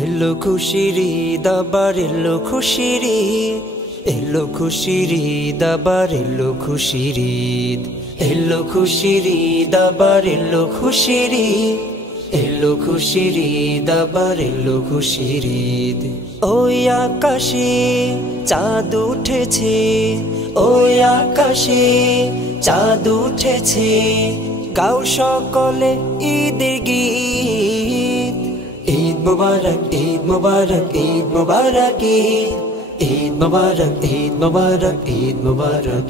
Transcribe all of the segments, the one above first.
এলো খুশির ঈদ আবার এলো খুশির ঈদ, এলো খুশির ঈদ আবার এলো খুশির ঈদ, এলো খুশির ঈদ আবার এলো খুশির ঈদ, এলো খুশির ঈদ আবার এলো খুশির ঈদ। ওই আকাশে চাঁদ উঠেছে, ওই আকাশে চাঁদ উঠেছে, গাও সকলে ঈদের গীত। ঈদ মুবারক ঈদ মুবারক ঈদ মুবারক ঈদ মুবারক ঈদ মুবারক ঈদ মুবারক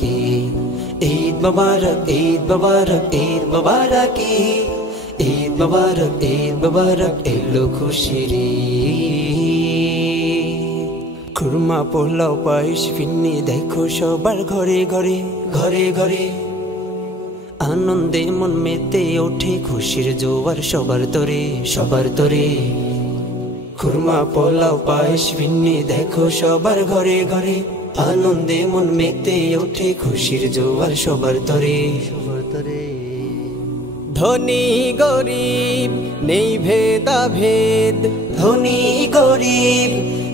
ঈদ মুবারক ঈদ মুবারক ঈদ মুবারক ঈদ মুবারক ঈদ মুবারক এলো খুশির ঈদ। খুরমা পোলাও পায়েস ফিন্নি দেখো সবার ঘরে ঘরে ঘরে ঘরে, আনন্দে মন মেতে ওঠে খুশির জোয়ার সবার তরে সবার তরে। খুরমা পোলাও পায়েস ফিন্নি দেখো সবার ঘরে ঘরে, আনন্দে মন মেতে ওঠে খুশির জোয়ার সবার তরে সবার তরে। ধনী গরিব নেই ভেদাভেদ, ধনী গরিব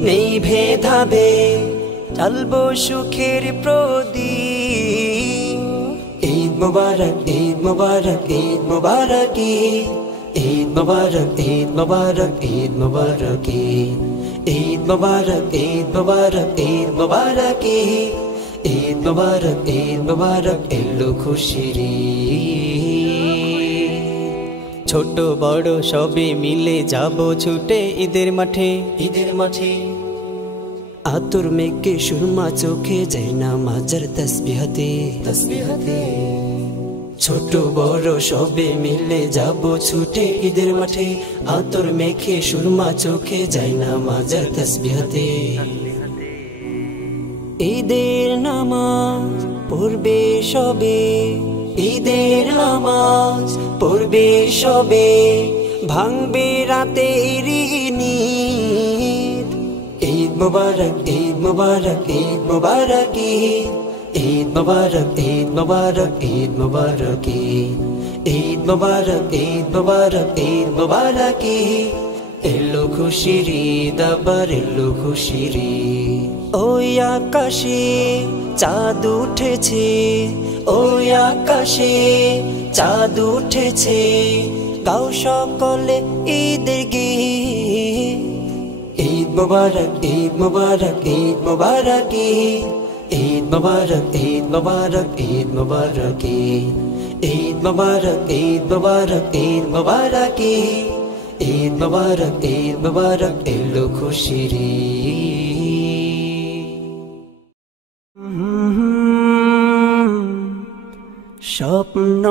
নেই ভেদাভেদ, চালবো সুখের প্রদীপ। ঈদ মুবারক ঈদ মুবারক ঈদ মুবারক ঈদ মুবারক ঈদ মুবারক ঈদ মুবারক ঈদ মুবারক ঈদ মুবারক ঈদ মুবারক ঈদ মুবারক ঈদ মুবারক এলো খুশির ঈদ। ছোট বড় সবে মিলে যাব ছুটে ঈদের মাঠে ঈদের মাঠে, আতর মেঘে সুরমা চোখে যায় না মাজার তসবিহাতে তসবিহাতে। ছোট বড় সবে মিলে যাব ছুটে ঈদের মাঠে, আতর মেঘে সুরমা চোখে যায় না মাজার তসবিহাতে। ঈদের নামাজ পড়বে সবে, ঈদের নামাজ পড়বে সবে, ভাঙবে রাতের নিদ। ঈদ মুবারক ঈদ মুবারক ঈদ মুবারক ঈদ মুবারক ঈদ মুবারক ঈদ মুবারক ঈদ মুবারক ঈদ মুবারক ঈদ মুবারক এলো খুশির ঈদ আবার এলো খুশির ঈদ। ওই আকাশে চাঁদ উঠেছে, ওই আকাশে চাঁদ উঠেছে, গাও সকলে ঈদের গীত। ঈদ মুবারক ঈদ মুবারক ঈদ মুবারক ঈদ মুবারক ঈদ মুবারক ঈদ মুবারক ঈদ মুবারক ঈদ মুবারক ঈদ মুবারক ঈদ মুবারক ঈদ মুবারক এলো খুশির ঈদ। স্বপ্ন